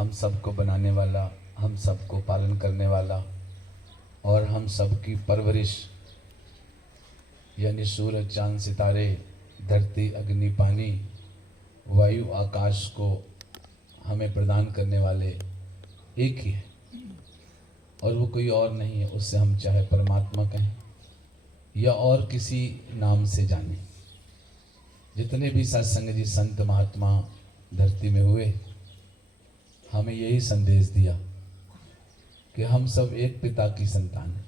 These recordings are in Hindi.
हम सबको बनाने वाला, हम सबको पालन करने वाला और हम सबकी परवरिश यानी सूरज, चांद, सितारे, धरती, अग्नि, पानी, वायु, आकाश को हमें प्रदान करने वाले एक ही है और वो कोई और नहीं है। उससे हम चाहे परमात्मा कहें या और किसी नाम से जाने। जितने भी सत्संग जी, संत, महात्मा धरती में हुए, हमें यही संदेश दिया कि हम सब एक पिता की संतान हैं।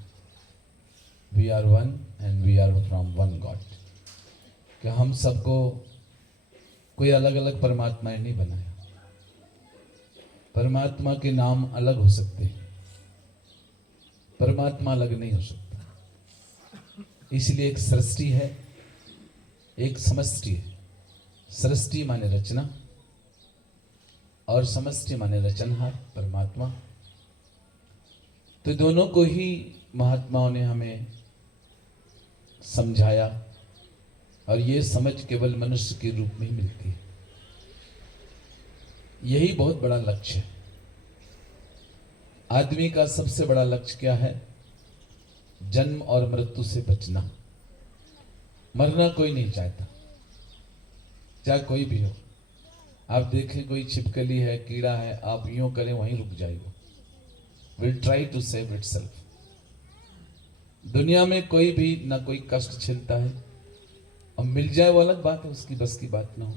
We are one and we are from one God. कि हम सबको कोई अलग अलग परमात्माएं नहीं बनाया। परमात्मा के नाम अलग हो सकते हैं, परमात्मा अलग नहीं हो सकता। इसलिए एक सृष्टि है, एक समष्टि है। सृष्टि माने रचना और समष्टि माने रचनहार परमात्मा। तो दोनों को ही महात्माओं ने हमें समझाया और ये समझ केवल मनुष्य के रूप में ही मिलती है। यही बहुत बड़ा लक्ष्य है। आदमी का सबसे बड़ा लक्ष्य क्या है? जन्म और मृत्यु से बचना। मरना कोई नहीं चाहता, चाहे कोई भी हो। आप देखें कोई छिपकली है, कीड़ा है, आप यूं करें वहीं रुक जाएगा। Will try to save itself. दुनिया में कोई भी ना कोई कष्ट झेलता है, और मिल जाए वो अलग बात है, उसकी बस की बात ना हो।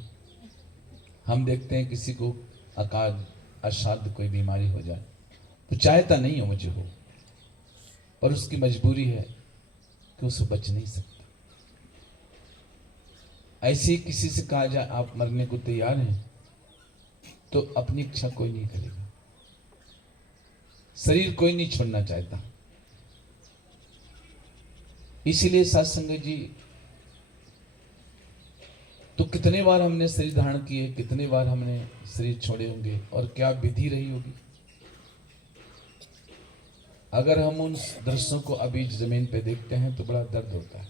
हम देखते हैं किसी को अकाल असाध्य कोई बीमारी हो जाए तो चाहता नहीं हो मुझे हो, पर उसकी मजबूरी है कि उससे बच नहीं सकता। ऐसे ही किसी से कहा जाए आप मरने को तैयार हैं, तो अपनी इच्छा कोई नहीं करेगा। शरीर कोई नहीं छोड़ना चाहता। इसीलिए सत्संग जी, तो कितने बार हमने शरीर धारण किए, कितने बार हमने शरीर छोड़े होंगे और क्या विधि रही होगी। अगर हम उन दृश्यों को अभी जमीन पे देखते हैं तो बड़ा दर्द होता है।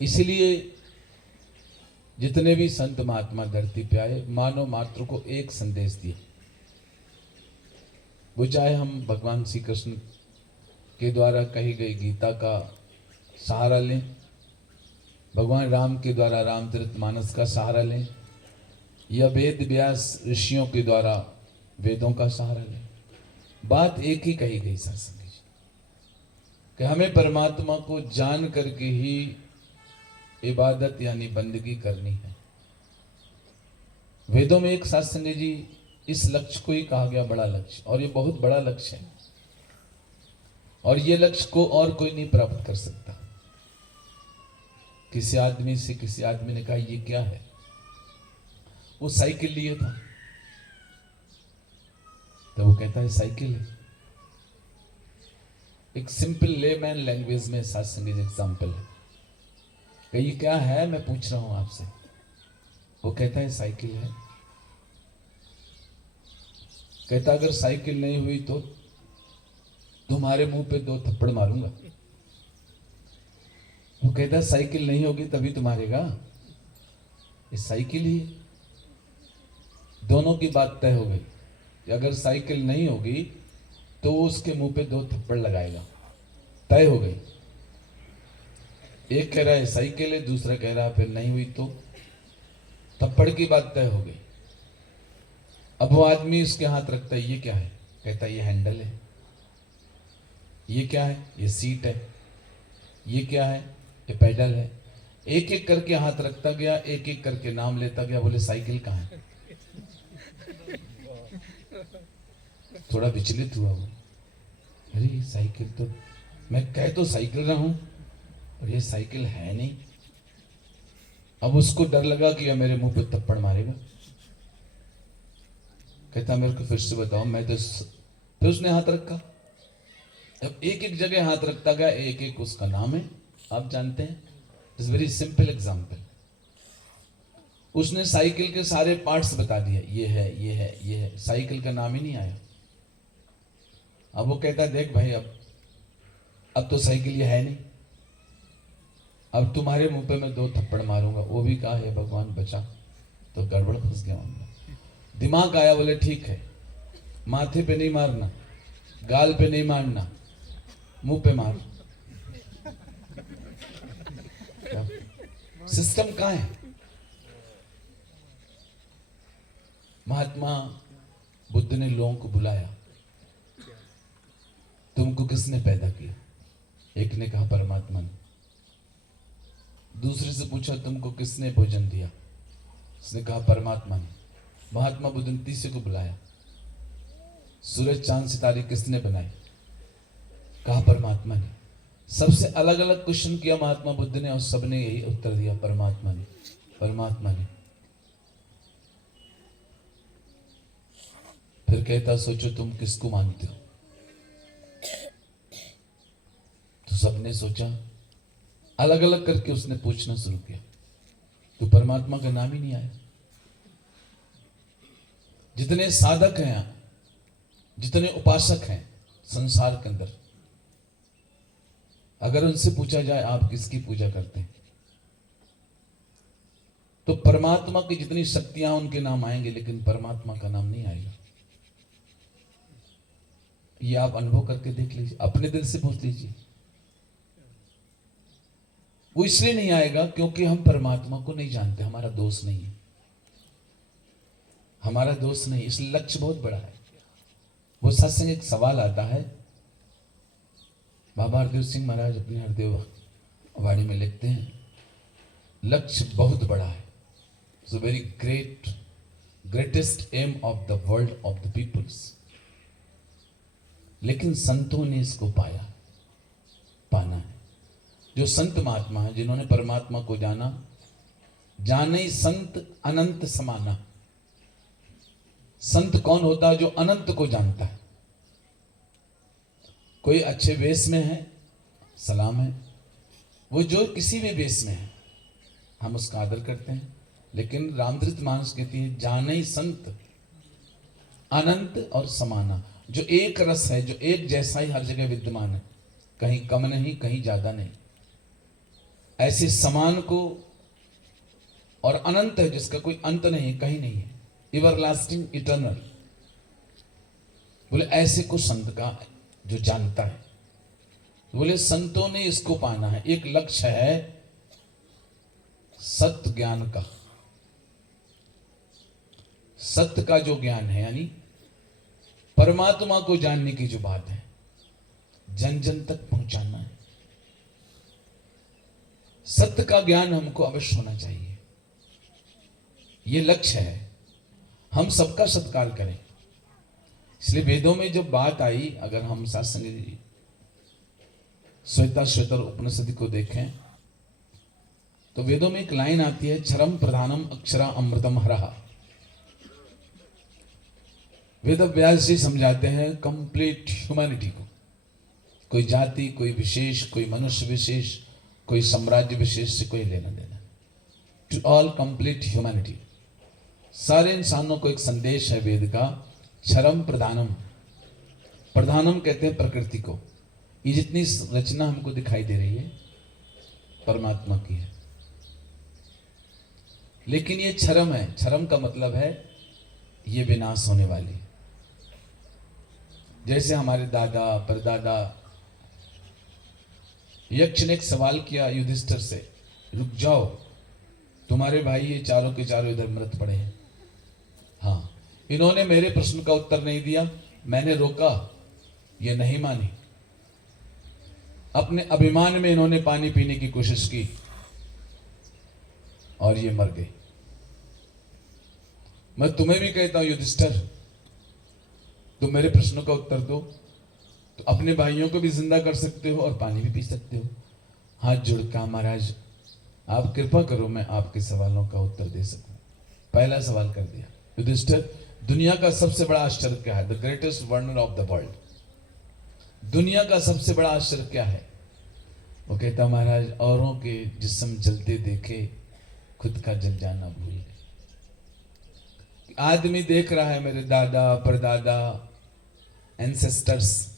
इसलिए जितने भी संत महात्मा धरती पे आए, मानव मात्र को एक संदेश दिया। वो चाहे हम भगवान श्री कृष्ण के द्वारा कही गई गीता का सहारा लें, भगवान राम के द्वारा रामचरितमानस का सहारा लें, या वेद व्यास ऋषियों के द्वारा वेदों का सहारा लें, बात एक ही कही गई सत्संग जी, कि हमें परमात्मा को जान करके ही इबादत यानी बंदगी करनी है। वेदों में एक सत्संग जी इस लक्ष्य को ही कहा गया बड़ा लक्ष्य, और ये बहुत बड़ा लक्ष्य है और ये लक्ष्य को और कोई नहीं प्राप्त कर सकता। किसी आदमी से किसी आदमी ने कहा ये क्या है? वो साइकिल लिए था, तो वो कहता है साइकिल है। एक सिंपल लेमैन लैंग्वेज में सत्संग एग्जाम्पल है कि ये क्या है, मैं पूछ रहा हूं आपसे। वो कहता है साइकिल है। कहता अगर साइकिल नहीं हुई तो तुम्हारे मुंह पे 2 थप्पड़ मारूंगा। वो कहता साइकिल नहीं होगी तभी तो मारेगा। ये साइकिल ही है। दोनों की बात तय हो गई कि अगर साइकिल नहीं होगी तो उसके मुंह पे 2 थप्पड़ लगाएगा। तय हो गई। एक कह रहा है साइकिल है, दूसरा कह रहा है फिर नहीं हुई तो थप्पड़ की बात तय हो गई। अब वो आदमी उसके हाथ रखता है, ये क्या है? कहता है ये हैंडल है। ये क्या है? ये सीट है। ये क्या है? ये पैडल है। एक एक करके हाथ रखता गया, एक एक करके नाम लेता गया। बोले साइकिल कहाँ है? थोड़ा विचलित हुआ वो। अरे साइकिल तो मैं कह तो साइकिल रहा हूं और ये साइकिल है नहीं। अब उसको डर लगा कि यह मेरे मुंह पे थप्पड़ मारेगा। कहता मेरे को फिर से बताओ। मैं तो फिर उसने हाथ रखा। अब एक एक जगह हाथ रखता गया, एक एक उसका नाम है। आप जानते हैं, इट्स वेरी सिंपल एग्जाम्पल। उसने साइकिल के सारे पार्ट्स बता दिए, ये है, ये है, ये है। साइकिल का नाम ही नहीं आया। अब वो कहता है देख भाई, अब तो साइकिल ये है नहीं। अब तुम्हारे मुंह पे मैं 2 थप्पड़ मारूंगा। वो भी कहा है भगवान बचा, तो गड़बड़ फंस गया उनमें। दिमाग आया, बोले ठीक है, माथे पे नहीं मारना, गाल पे नहीं मारना, मुंह पे मार। सिस्टम कहाँ है? महात्मा बुद्ध ने लोगों को बुलाया, तुमको किसने पैदा किया? एक ने कहा परमात्मा ने। दूसरे से पूछा तुमको किसने भोजन दिया? उसने कहा परमात्मा ने। महात्मा बुद्ध ने तीसरे को बुलाया, सूरज चांद सितारे किसने बनाए? कहा परमात्मा ने। सबसे अलग अलग क्वेश्चन किया महात्मा बुद्ध ने और सबने यही उत्तर दिया, परमात्मा ने, परमात्मा ने। फिर कहता सोचो तुम किसको मानते हो? तो सबने सोचा, अलग अलग करके उसने पूछना शुरू किया, तो परमात्मा का नाम ही नहीं आया। जितने साधक हैं, जितने उपासक हैं संसार के अंदर, अगर उनसे पूछा जाए आप किसकी पूजा करते हैं, तो परमात्मा की जितनी शक्तियां उनके नाम आएंगे, लेकिन परमात्मा का नाम नहीं आएगा। ये आप अनुभव करके देख लीजिए, अपने दिल से पूछ लीजिए। वो इसलिए नहीं आएगा क्योंकि हम परमात्मा को नहीं जानते। हमारा दोष नहीं है, हमारा दोष नहीं, इसलिए लक्ष्य बहुत बड़ा है। वो सत्संग एक सवाल आता है, बाबा हरदेव सिंह महाराज अपने हरदेव वाणी में लिखते हैं, लक्ष्य बहुत बड़ा है, so very greatest aim of the world of the peoples. लेकिन संतों ने इसको पाना है। जो संत महात्मा है, जिन्होंने परमात्मा को जाना, जाने संत अनंत समाना। संत कौन होता है? जो अनंत को जानता है। कोई अच्छे वेश में है, सलाम है, वो जो किसी भी वेश में है हम उसका आदर करते हैं। लेकिन रामधृत मानस कहती है, जाने संत अनंत और समाना। जो एक रस है, जो एक जैसा ही हर जगह विद्यमान है, कहीं कम नहीं, कहीं ज्यादा नहीं, ऐसे समान को, और अनंत है जिसका कोई अंत नहीं, कहीं नहीं है, एवरलास्टिंग इटर्नल। बोले ऐसे को संत का जो जानता है। बोले संतों ने इसको पाना है। एक लक्ष्य है सत्य ज्ञान का। सत्य का जो ज्ञान है, यानी परमात्मा को जानने की जो बात है, जन जन तक पहुंचाना है। सत्य का ज्ञान हमको अवश्य होना चाहिए, ये लक्ष्य है। हम सबका सत्कार करें। इसलिए वेदों में जब बात आई, अगर हम सत्संग श्वेता उपनिषद को देखें तो वेदों में एक लाइन आती है, क्षरम प्रधानम अक्षरा अमृतम हरः। वेद व्यास जी समझाते हैं कंप्लीट ह्यूमैनिटी को। कोई जाति, कोई विशेष, कोई मनुष्य विशेष, कोई साम्राज्य विशेष से कोई लेना देना, टू ऑल कंप्लीट ह्यूमैनिटी। सारे इंसानों को एक संदेश है वेद का, क्षरम प्रधानम। प्रधानम कहते हैं प्रकृति को। ये जितनी रचना हमको दिखाई दे रही है परमात्मा की है, लेकिन ये क्षरम है। क्षरम का मतलब है ये विनाश होने वाली। जैसे हमारे दादा परदादा, यक्ष ने एक सवाल किया युधिष्ठिर से, रुक जाओ, तुम्हारे भाई ये चारों के चारों इधर मृत पड़े हैं। हाँ, इन्होंने मेरे प्रश्न का उत्तर नहीं दिया, मैंने रोका, ये नहीं मानी। अपने अभिमान में इन्होंने पानी पीने की कोशिश की और ये मर गए। मैं तुम्हें भी कहता हूं युधिष्ठिर, तुम मेरे प्रश्नों का उत्तर दो, तो अपने भाइयों को भी जिंदा कर सकते हो और पानी भी पी सकते हो। हाथ जोड़कर महाराज आप कृपा करो, मैं आपके सवालों का उत्तर दे सकूं। पहला सवाल कर दिया युधिष्ठिर, दुनिया का सबसे बड़ा आश्चर्य क्या है? The greatest wonder of the world. दुनिया का सबसे बड़ा आश्चर्य क्या है? वो कहता महाराज, औरों के जिस्म जलते देखे खुद का जल जाना भूल गए। आदमी देख रहा है मेरे दादा परदादा एंसेस्टर्स,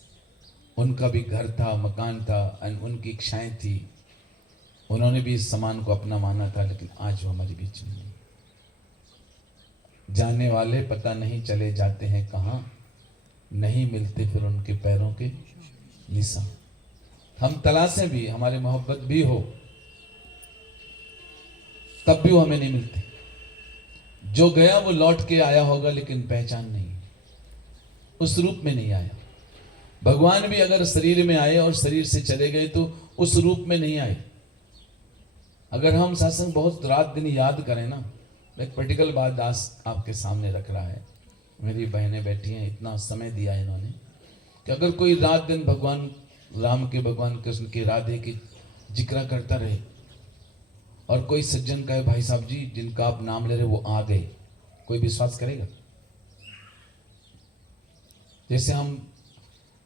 उनका भी घर था, मकान था, उनकी इच्छाएं थी, उन्होंने भी इस समान को अपना माना था, लेकिन आज वो हमारे बीच में नहीं। जाने वाले पता नहीं चले जाते हैं कहाँ, नहीं मिलते फिर उनके पैरों के निशान। हम तलाशें भी, हमारी मोहब्बत भी हो, तब भी वो हमें नहीं मिलते। जो गया वो लौट के आया होगा, लेकिन पहचान नहीं, उस रूप में नहीं आया। भगवान भी अगर शरीर में आए और शरीर से चले गए तो उस रूप में नहीं आए। अगर हम सत्संग बहुत रात दिन याद करें ना, एक पर्टिकुलर बात दास आपके सामने रख रहा है, मेरी बहनें बैठी हैं, इतना समय दिया है इन्होंने, कि अगर कोई रात दिन भगवान राम के, भगवान कृष्ण के, राधे के जिक्र करता रहे, और कोई सज्जन कहे भाई साहब जी जिनका आप नाम ले रहे वो आ गए, कोई विश्वास करेगा? जैसे हम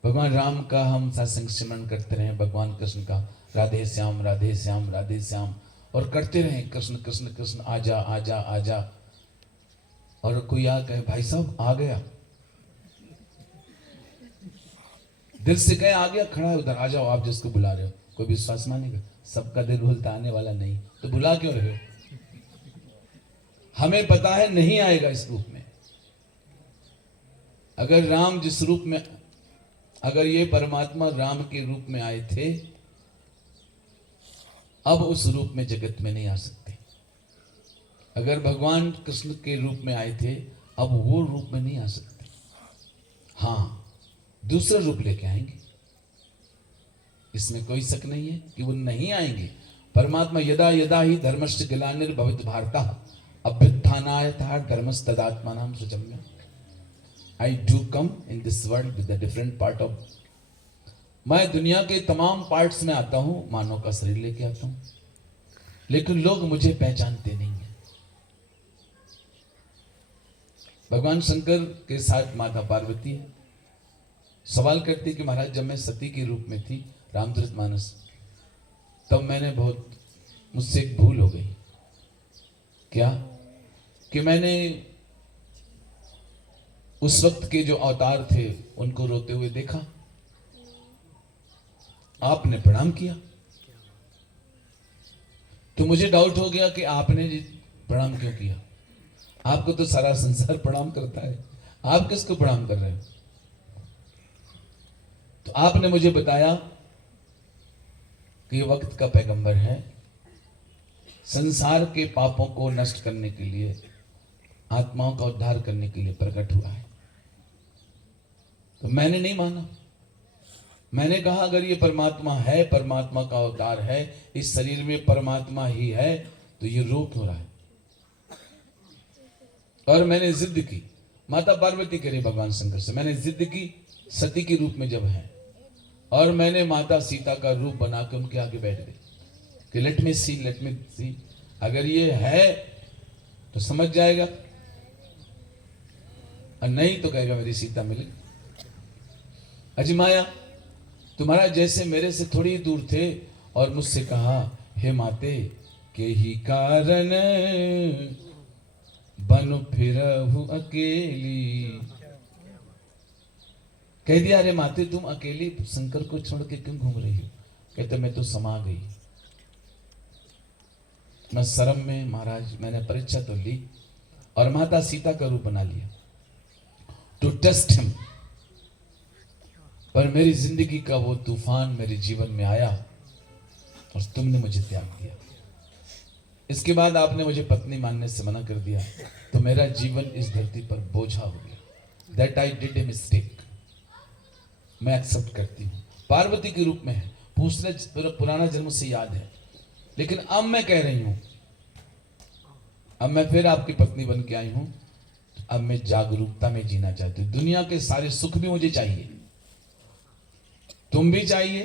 भगवान राम का हम सत्संग सिमरन करते रहे, भगवान कृष्ण का राधे श्याम राधे श्याम राधे श्याम, और करते रहे कृष्ण कृष्ण कृष्ण आजा आजा आजा, और कोई आ कहे भाई साहब आ गया, दिल से कहे आ गया, खड़ा है उधर, आ जाओ आप जिसको बुला रहे हो, कोई विश्वास मानेगा? सबका दिल भूलता आने वाला नहीं, तो बुला क्यों रहे हो? हमें पता है नहीं आएगा इस रूप में। अगर राम जिस रूप में, अगर ये परमात्मा राम के रूप में आए थे, अब उस रूप में जगत में नहीं आ सकते। अगर भगवान कृष्ण के रूप में आए थे, अब वो रूप में नहीं आ सकते। हाँ, दूसरा रूप लेके आएंगे, इसमें कोई शक नहीं है कि वो नहीं आएंगे। परमात्मा यदा यदा ही धर्मस्य ग्लानिर्भवति भारतः अभ्युत्थानाय धर्मस्तदात्मानं सृजम्य। I do come in this world with a different part of, मैं दुनिया के तमाम पार्ट्स में आता हूं, मानव का शरीर लेके आता हूं, लेकिन लोग मुझे पहचानते नहीं है। भगवान शंकर के साथ माता पार्वती है, सवाल करती कि महाराज जब मैं सती के रूप में थी रामचरितमानस, तब मैंने बहुत, मुझसे एक भूल हो गई। क्या? कि मैंने उस वक्त के जो अवतार थे उनको रोते हुए देखा, आपने प्रणाम किया, तो मुझे डाउट हो गया कि आपने प्रणाम क्यों किया? आपको तो सारा संसार प्रणाम करता है, आप किसको प्रणाम कर रहे हो? तो आपने मुझे बताया कि ये वक्त का पैगंबर है, संसार के पापों को नष्ट करने के लिए, आत्माओं का उद्धार करने के लिए प्रकट हुआ है। तो मैंने नहीं माना, मैंने कहा अगर ये परमात्मा है, परमात्मा का अवतार है, इस शरीर में परमात्मा ही है, तो ये रो क्यों रहा है? और मैंने जिद की, माता पार्वती कह रही भगवान शंकर से, मैंने जिद की सती के रूप में जब है, और मैंने माता सीता का रूप बना के उनके आगे बैठ गई कि लेट मी सी, अगर ये है तो समझ जाएगा, और नहीं तो कहेगा मेरी सीता मिली। अजमाया, तुम्हारा जैसे मेरे से थोड़ी दूर थे, और मुझसे कहा हे माते के ही कारण बन फिरहु अकेली। कह दिया अरे माते तुम अकेली शंकर को छोड़ के क्यों घूम रही हो? कहते मैं तो समा गई, मैं शर्म में महाराज मैंने परीक्षा तो ली और माता सीता का रूप बना लिया टू टेस्ट हिम, पर मेरी जिंदगी का वो तूफान मेरे जीवन में आया और तुमने मुझे त्याग दिया। इसके बाद आपने मुझे पत्नी मानने से मना कर दिया, तो मेरा जीवन इस धरती पर बोझा हो गया। That I did a mistake, मैं एक्सेप्ट करती हूँ। पार्वती के रूप में है, पुराना जन्म से याद है, लेकिन अब मैं कह रही हूं, अब मैं फिर आपकी पत्नी बन के आई हूं, अब मैं जागरूकता में जीना चाहती हूं। दुनिया के सारे सुख भी मुझे चाहिए, तुम भी चाहिए।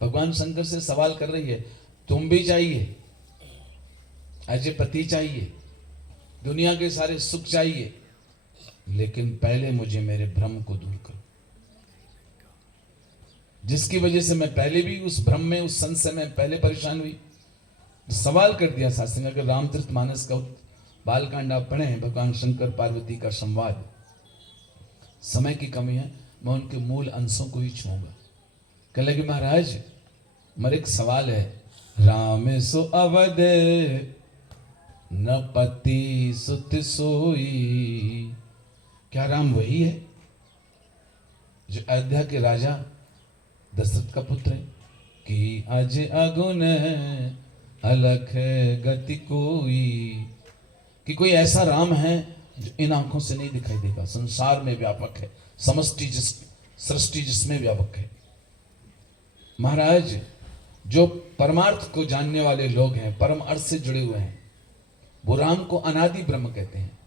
भगवान शंकर से सवाल कर रही है, तुम भी चाहिए, अजय पति चाहिए, दुनिया के सारे सुख चाहिए, लेकिन पहले मुझे मेरे भ्रम को दूर करो, जिसकी वजह से मैं पहले भी उस भ्रम में, उस संशय में पहले परेशान हुई। सवाल कर दिया शास्त्री ने, अगर रामचरितमानस का बालकांड आप पढ़े, भगवान शंकर पार्वती का संवाद, समय की कमी है, मैं उनके मूल अंशों को ही छूंगा। कह लगे महाराज मेरे एक सवाल है, राम सो अवध न पति सुत सोई। क्या राम वही है जो अयोध्या के राजा दशरथ का पुत्र है? कि अज अगुन अलख गति कोई, कि कोई ऐसा राम है जो इन आंखों से नहीं दिखाई देगा, संसार में व्यापक है, समष्टि सृष्टि जिसमें व्यापक है। महाराज, जो परमार्थ को जानने वाले लोग हैं, परम अर्थ से जुड़े हुए हैं, वो राम को अनादि ब्रह्म कहते हैं,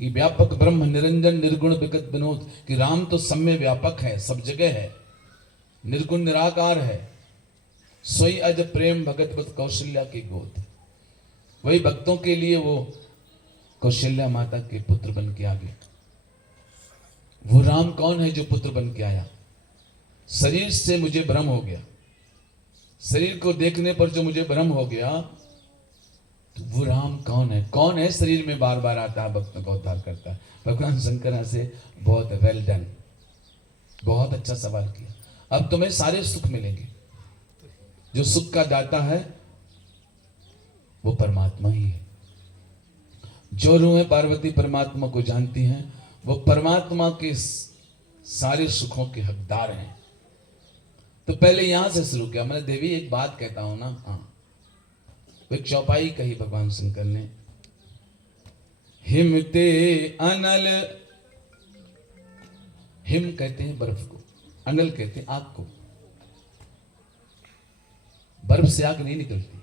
कि व्यापक ब्रह्म निरंजन निर्गुण विगत विनोद, कि राम तो सब में व्यापक है, सब जगह है, निर्गुण निराकार है। सोई अज प्रेम भगत पत कौशल्या की गोद, वही भक्तों के लिए वो कौशल्या माता के पुत्र बन के आ गए। वो राम कौन है जो पुत्र बन के आया? शरीर से मुझे भ्रम हो गया, शरीर को देखने पर जो मुझे भ्रम हो गया, तो वो राम कौन है? कौन है शरीर में बार बार आता है, भक्तों का उद्धार करता है? भगवान शंकर से बहुत वेल डन, बहुत अच्छा सवाल किया। अब तुम्हें सारे सुख मिलेंगे। जो सुख का दाता है वो परमात्मा ही है। जो रूहें पार्वती परमात्मा को जानती हैं, वो परमात्मा के सारे सुखों के हकदार हैं। तो पहले यहां से शुरू किया मैंने। देवी एक बात कहता हूं ना, हाँ, एक चौपाई कही भगवान शंकर ने, हिमते अनल, हिम कहते हैं बर्फ को, अनल कहते हैं आग को। बर्फ से आग नहीं निकलती,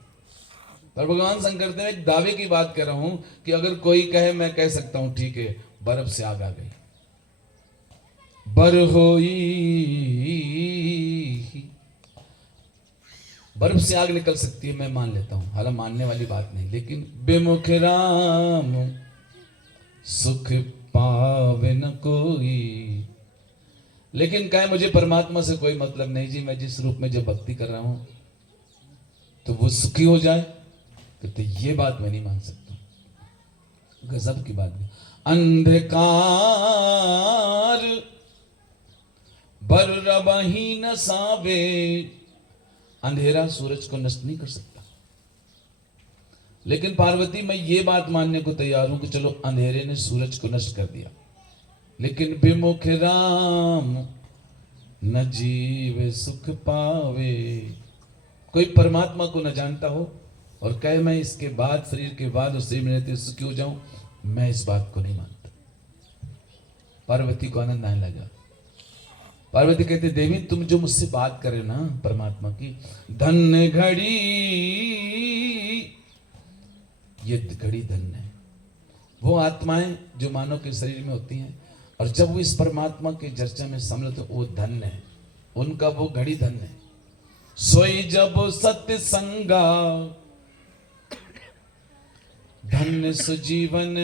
पर भगवान शंकर ने एक दावे की बात कर रहा हूं कि अगर कोई कहे, मैं कह सकता हूं ठीक है, बर्फ से आग आ गई। बर होई, बर्फ से आग निकल सकती है, मैं मान लेता हूं, हालांकि मानने वाली बात नहीं, लेकिन बेमुख राम सुख पावे न कोई। लेकिन कहे मुझे परमात्मा से कोई मतलब नहीं जी, मैं जिस रूप में जब भक्ति कर रहा हूं तो वो सुखी हो जाए, तो ये बात मैं नहीं मान सकता। गजब की बात है। अंधकार बरबही न सावे, अंधेरा सूरज को नष्ट नहीं कर सकता। लेकिन पार्वती, मैं ये बात मानने को तैयार हूं कि चलो अंधेरे ने सूरज को नष्ट कर दिया, लेकिन विमुख राम न जीव सुख पावे। कोई परमात्मा को न जानता हो और कहे मैं इसके बाद, शरीर के बाद उस शरीर में रहते सुखी हो जाऊं, मैं इस बात को नहीं मानता। पार्वती को आनंद आने लगा। पार्वती कहते, देवी तुम जो मुझसे बात कर रहे हो ना परमात्मा की, धन्य घड़ी, ये घड़ी धन्य है। वो आत्माएं जो मानव के शरीर में होती हैं, और जब वो इस परमात्मा के चर्चा में सम्मिलित हो, वो धन्य है, उनका वो घड़ी धन्य है। सोई जब सत्य संगा, धन्य सुजीवन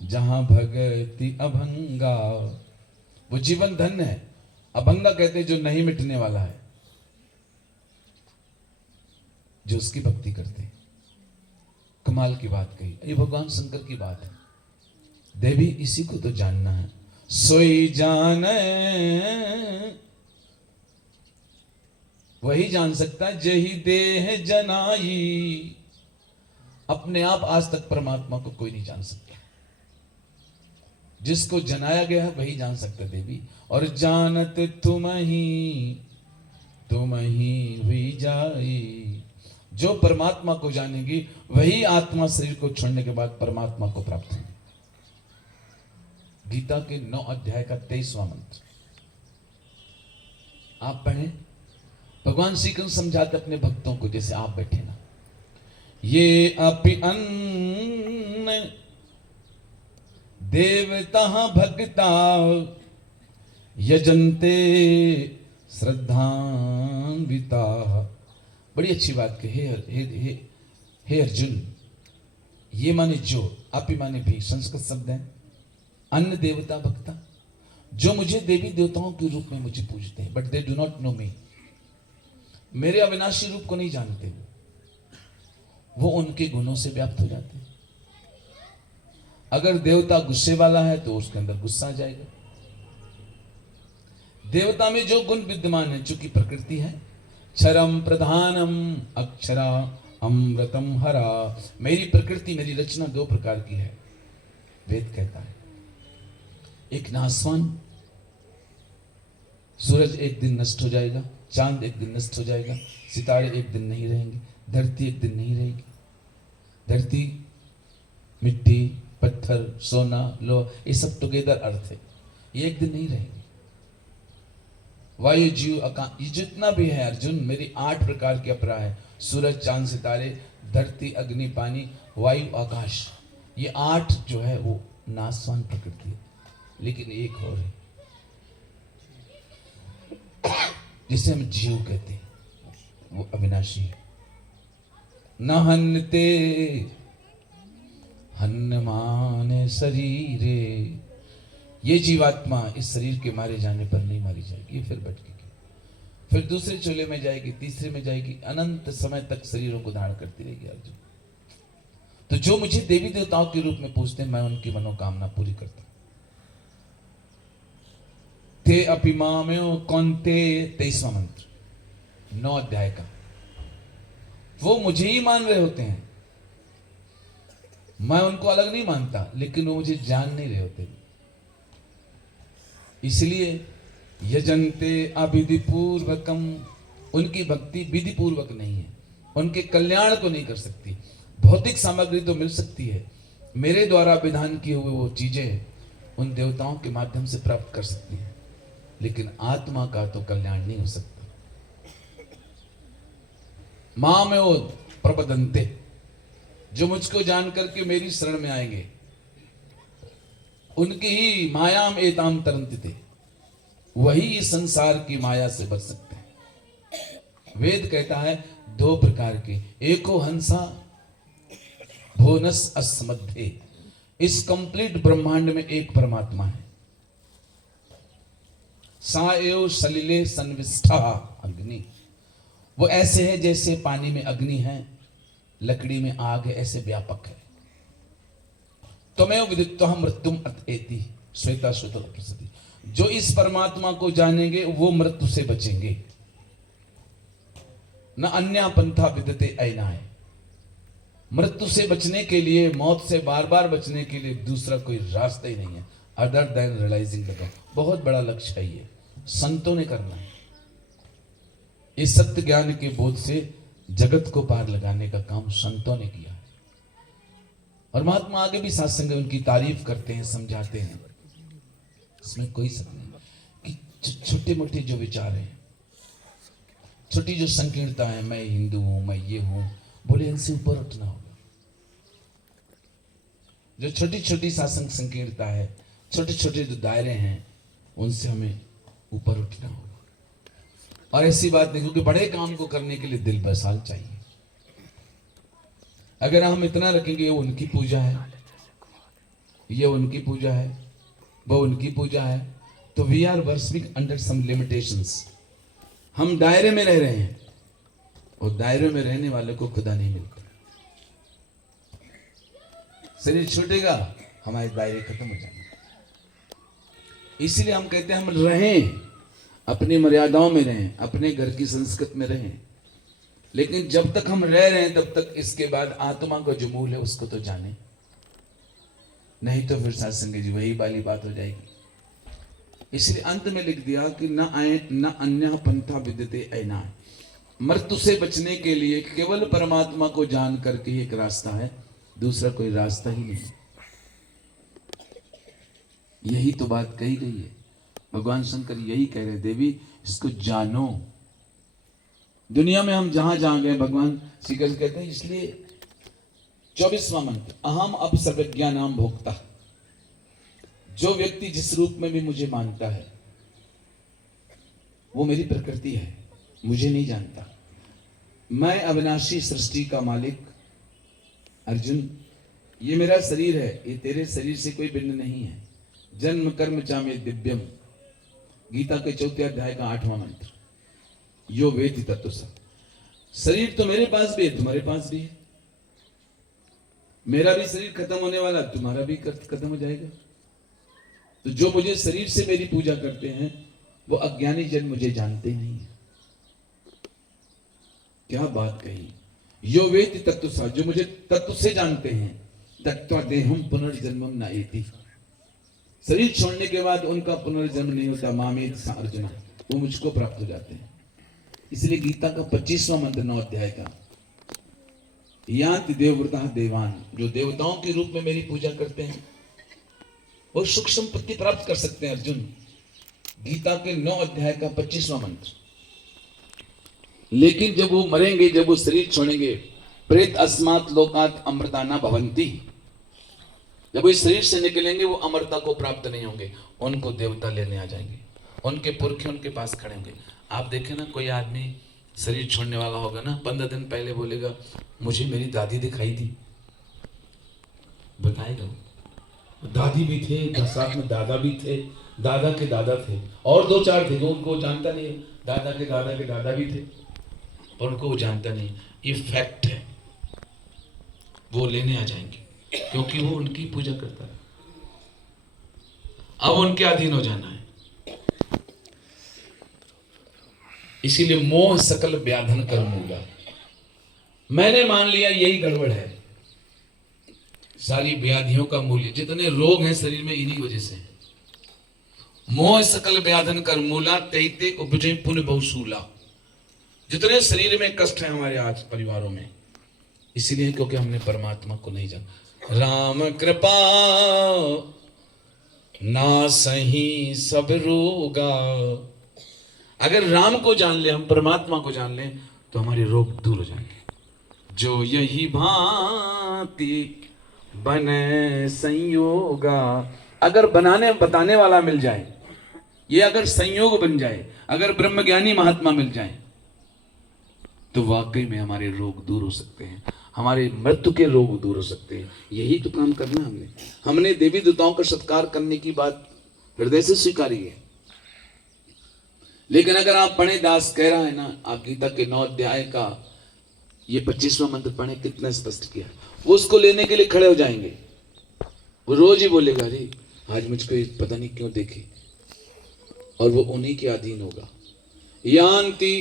जहां भगति अभंगा। वो जीवन धन्य है। अभंगा कहते हैं जो नहीं मिटने वाला है, जो उसकी भक्ति करते हैं। कमाल की बात कही, ये भगवान शंकर की बात है। देवी इसी को तो जानना है। सोई जाने, वही जान सकता है जही देह जनाई। अपने आप आज तक परमात्मा को कोई नहीं जान सकता, जिसको जनाया गया है वही जान सकता है देवी। और जानत तुम ही हुई जाई। जो परमात्मा को जानेगी वही आत्मा शरीर को छोड़ने के बाद परमात्मा को प्राप्त होगी। गीता के 9 अध्याय का 23वां मंत्र आप पढ़ें। भगवान श्री कृष्ण समझाते अपने भक्तों को, जैसे आप बैठे ना, ये अपि अन्न देवता भक्ता यजन्ते श्रद्धान्विता। बड़ी अच्छी बात कही। हे अर्जुन, ये माने जो, अपि माने भी, संस्कृत शब्द है। अन्न देवता भक्ता, जो मुझे देवी देवताओं के रूप में मुझे पूजते हैं, but they do not know me, मेरे अविनाशी रूप को नहीं जानते, वो उनके गुणों से व्याप्त हो जाते हैं। अगर देवता गुस्से वाला है तो उसके अंदर गुस्सा आ जाएगा। देवता में जो गुण विद्यमान है, चूंकि प्रकृति है, क्षरम प्रधानम अक्षरा अमृतम हरा। मेरी प्रकृति, मेरी रचना दो प्रकार की है, वेद कहता है। एक नासवान, सूरज एक दिन नष्ट हो जाएगा, चांद एक दिन नष्ट हो जाएगा, सितारे एक दिन नहीं रहेंगे, धरती एक दिन नहीं रहेगी। धरती, मिट्टी, पत्थर, सोना, लोह, ये सब टुगेदर अर्थ है, ये एक दिन नहीं रहेंगे। वायु, जीव, आकाश, ये जितना भी है अर्जुन, मेरी 8 प्रकार की अपरा है। सूरज, चांद, सितारे, धरती, अग्नि, पानी, वायु, आकाश, ये 8 जो है वो नासवान प्रकृति है। लेकिन एक और है जिसे हम जीव कहते हैं, वो अविनाशी है। न हन्ते हन्यमाने शरीरे, ये जीवात्मा इस शरीर के मारे जाने पर नहीं मारी जाएगी, ये फिर भटकेगी, फिर दूसरे चोले में जाएगी, तीसरे में जाएगी, अनंत समय तक शरीरों को धारण करती रहेगी अर्जुन। तो जो मुझे देवी देवताओं के रूप में पूछते हैं, मैं उनकी मनोकामना पूरी करता हूं। ते अपि मामेव कौन्ते, 23वां मंत्र, 9 अध्याय का। वो मुझे ही मान रहे होते हैं, मैं उनको अलग नहीं मानता, लेकिन वो मुझे जान नहीं रहे होते। इसलिए यजन्ते अविधि पूर्वकम, उनकी भक्ति विधि पूर्वक नहीं है, उनके कल्याण को नहीं कर सकती। भौतिक सामग्री तो मिल सकती है, मेरे द्वारा विधान किए हुए वो चीजें उन देवताओं के माध्यम से प्राप्त कर सकती हैं, लेकिन आत्मा का तो कल्याण नहीं हो सकता। मां में वो प्रपदंते, जो मुझको जान करके मेरी शरण में आएंगे, उनकी ही मायाम एताम तरंति, वही इस संसार की माया से बच सकते हैं। वेद कहता है 2 प्रकार के, एको हंसा भुवनस् अस्मध्ये, इस कंप्लीट ब्रह्मांड में एक परमात्मा है। सा एव सलिले संविष्ठा अग्नि, वो ऐसे है जैसे पानी में अग्नि है, लकड़ी में आग है, ऐसे व्यापक है। त्वमेव विदित्वा मृत्युम अत्येति, श्वेता श्वेता प्रसिद्धि, जो इस परमात्मा को जानेंगे वो मृत्यु से बचेंगे। न अन्य पंथा विदते ऐनाय, मृत्यु से बचने के लिए, मौत से बार बार बचने के लिए दूसरा कोई रास्ता ही नहीं है other than realising the God. बहुत बड़ा लक्ष्य है ये, संतों ने करना है। इस सत्य ज्ञान के बोध से जगत को पार लगाने का काम संतों ने किया। और महात्मा आगे भी सत्संग उनकी तारीफ करते हैं, समझाते हैं, इसमें कोई शक नहीं कि छोटे मोटे जो विचार हैं, छोटी जो संकीर्णता है, मैं हिंदू हूं, मैं ये हूं, बोले इनसे ऊपर उठना होगा। जो छोटी छोटी शासन संकीर्णता है, छोटे छोटे जो दायरे हैं, उनसे हमें ऊपर उठना होगा। और ऐसी बात नहीं, क्योंकि बड़े काम को करने के लिए दिल बसाल चाहिए। अगर हम इतना रखेंगे ये उनकी पूजा है, ये उनकी पूजा है, वो उनकी पूजा है, तो we are worshipping under some limitations. हम दायरे में रह रहे हैं, और दायरे में रहने वाले को खुदा नहीं मिलता। शरीर छूटेगा, हमारे दायरे खत्म हो जाएंगे। इसीलिए हम कहते हैं हम रहें, अपनी मर्यादाओं में रहें, अपने घर की संस्कृति में रहें। लेकिन जब तक हम रह रहे हैं तब तक इसके बाद आत्मा का जो मूल है उसको तो जाने, नहीं तो फिर सत्संग जी वही वाली बात हो जाएगी। इसलिए अंत में लिख दिया कि न अन्य पंथा विद्यते ऐना, मृत्यु से बचने के लिए केवल परमात्मा को जान करके ही एक रास्ता है, दूसरा कोई रास्ता ही नहीं। यही तो बात कही गई है, भगवान शंकर यही कह रहे, देवी इसको जानो। दुनिया में हम जहां जहां गए, भगवान श्री कृष्ण कहते हैं, इसलिए 24वां मंत्र, अहम अब सर्वज्ञानाम भोक्ता, जो व्यक्ति जिस रूप में भी मुझे मानता है वो मेरी प्रकृति है, मुझे नहीं जानता। मैं अविनाशी सृष्टि का मालिक। अर्जुन, ये मेरा शरीर है, ये तेरे शरीर से कोई भिन्न नहीं है। जन्म कर्म चामे दिव्यम, गीता के 4 अध्याय का 8वां मंत्र, यो वेति तत्व सब। शरीर तो मेरे पास भी है, तुम्हारे पास भी है। मेरा भी शरीर खत्म होने वाला, तुम्हारा भी खत्म हो जाएगा। तो जो मुझे शरीर से मेरी पूजा करते हैं वो अज्ञानी जन मुझे जानते नहीं है। क्या बात कही। यो वेति तत्व सा, जो मुझे तत्व से जानते हैं, तत्व देहम पुनर्जन्मम नायति, शरीर छोड़ने के बाद उनका पुनर्जन्म नहीं होता। मामेत सा अर्जुना, वो मुझको प्राप्त हो जाते हैं। इसलिए गीता का 25वां मंत्र 9 अध्याय का, यान्ति देवव्रता देवान, जो देवताओं के रूप में मेरी पूजा करते हैं वो सुख संपत्ति प्राप्त कर सकते हैं। अर्जुन, गीता के 9 अध्याय का 25वां मंत्र। लेकिन जब वो मरेंगे, जब वो शरीर छोड़ेंगे, प्रेत अस्मात् लोकात् अमृताना भवन्ति, जब वो इस शरीर से निकलेंगे वो अमरता को प्राप्त नहीं होंगे, उनको देवता लेने आ जाएंगे, उनके पुरखे उनके पास खड़े होंगे। आप देखें ना, कोई आदमी शरीर छोड़ने वाला होगा ना, 15 दिन पहले बोलेगा मुझे मेरी दादी दिखाई थी, बताएगा। दादी भी थे, साथ में दादा भी थे, दादा के दादा थे, और 2-4 थे जो उनको जानता नहीं है। दादा के दादा भी थे और उनको वो जानता नहीं। ये फैक्ट है। वो लेने आ जाएंगे क्योंकि वो उनकी पूजा करता है। अब उनके अधीन हो जाना है। इसीलिए मोह सकल व्याधन कर मूला। मैंने मान लिया यही गड़बड़ है। सारी व्याधियों का मूल्य, जितने रोग हैं शरीर में, इन्हीं वजह से। मोह सकल व्याधन कर मूला, तैते उपजे पुण्य बहुसूला। जितने शरीर में कष्ट है हमारे आज परिवारों में, इसीलिए क्योंकि हमने परमात्मा को नहीं जाना। राम कृपा ना सही सब रोगा। अगर राम को जान ले, हम परमात्मा को जान ले, तो हमारे रोग दूर हो जाएंगे। जो यही भांति बने संयोगा। अगर बताने वाला मिल जाए, ये अगर संयोग बन जाए, अगर ब्रह्मज्ञानी महात्मा मिल जाए, तो वाकई में हमारे रोग दूर हो सकते हैं, हमारे मृत्यु के रोग दूर हो सकते हैं। यही तो काम करना हमने देवी देवताओं का सत्कार करने की बात हृदय से स्वीकारी है। लेकिन अगर आप पढ़े, दास कह रहा है ना, आप गीता के 9 अध्याय का ये 25वां मंत्र पढ़े, कितना स्पष्ट किया। वो उसको लेने के लिए खड़े हो जाएंगे। वो रोज ही बोलेगा, अरे आज मुझको पता नहीं क्यों देखे, और वो उन्हीं के अधीन होगा। यान्ति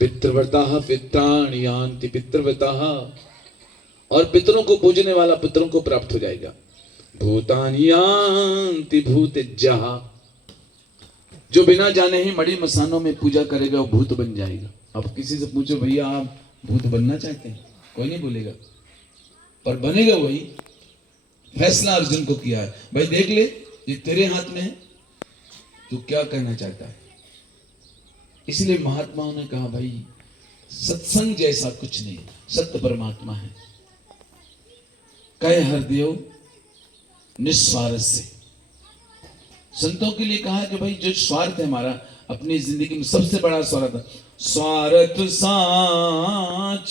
पितृव्रता पित्राण यान्ति पितृव्रता, और पितरों को पूजने वाला पितरों को प्राप्त हो जाएगा। भूतानि यान्ति भूतिज्जः, जो बिना जाने ही मड़ी मसानों में पूजा करेगा वो भूत बन जाएगा। अब किसी से पूछो, भैया आप भूत बनना चाहते हैं? कोई नहीं बोलेगा, पर बनेगा वही। फैसला अर्जुन को किया है, भाई देख ले, ये तेरे हाथ में है, तू क्या कहना चाहता है। इसलिए महात्माओं ने कहा, भाई सत्संग जैसा कुछ नहीं, सत्य परमात्मा है। कहे हरदेव निस्वार्थ से। संतों के लिए कहा कि भाई जो स्वार्थ है हमारा अपनी जिंदगी में, सबसे बड़ा स्वार्थ, स्वार्थ साच